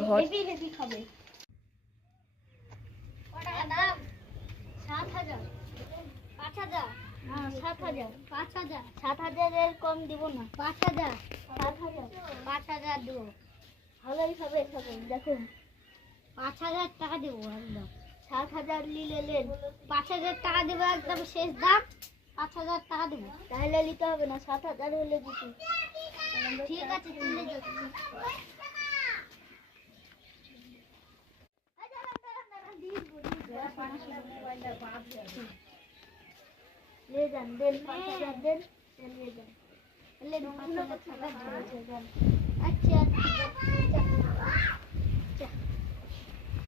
ঘর heavy heavy খাবে। ওটা দাম ৭,০০০ ৫,০০০ হ্যাঁ ৭,০০০ ৫,০০০ ৭,০০০ এর কম দিব না ৫,০০০ ৭,০০০ ৫,০০০ দেব। ভালোই খাবে খাবে দেখো ৫,০০০ টাকা দেবো একদম। ৭,০০০ নিলে নেন ৫,০০০ টাকা দেবো একদম শেষ দাম ৫,০০০ টাকা দেবো। তাহলে নিতে হবে না ৭,০০০ হলে দিচ্ছি। ঠিক আছে তুলে যাচ্ছি। ले जान देन 5,000 देन ले जान ले 5,000 अच्छा